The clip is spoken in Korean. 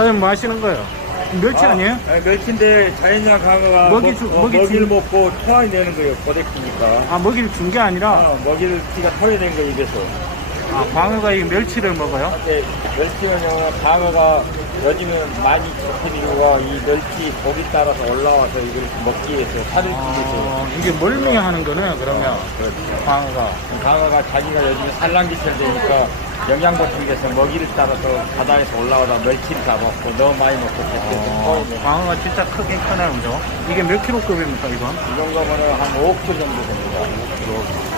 사장님 뭐 하시는 거예요? 멸치 아니에요? 네, 멸치인데 자연산 강어가 먹이를 먹고 토하게 되는 거예요. 고데키니까. 아, 먹이를 준 게 아니라, 먹이를 지가 털어낸 거 입에서. 아, 광어가 이 멸치를 먹어요? 네, 멸치는요, 강어가 요즘은 많이 잡힌 이유가 이 멸치 고기 따라서 올라와서 이걸 먹기 위해서 살을 찌기 위해서. 이게 멀미하는 거네, 그러면. 그렇죠. 광어가. 강어가 자기가 요즘에 산란기철 되니까 영양 보충 돼서 먹이를 따라서 바다에서 올라오다 멸치를 잡았고 너무 많이 먹고 그래서 광어가 진짜 크긴 크네, 그죠? 이게 몇 킬로급입니까, 이건? 이 정도면은 한 5kg 정도 됩니다. 5kg.